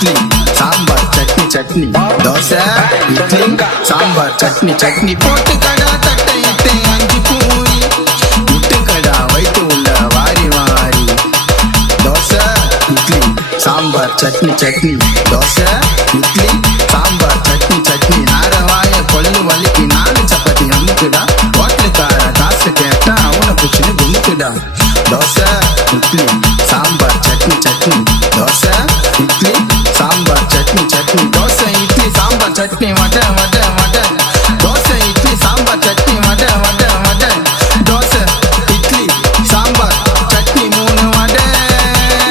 இட்லி சாம்பார் சட்னி சட்னி தோசை இட்லி சாம்பார் சட்னி சட்னி போட்டு கடா தட்டை இட்டு அஞ்சு பூரி முட்டு கடா வைத்து உள்ள வாரி வாரி தோசை இட்லி சாம்பார் சட்னி சட்னி தோசை இட்லி சாம்பார் சட்னி சட்னி நாரவாய கொள்ளு வலிக்கு 4 சப்பாத்தி அமுக்குடா ஹோட்டலுக்கார காசு கேட்டா அவனை பிடிச்சுன்னு குமுக்குடா தோசை இட்லி சாம்பார் சட்னி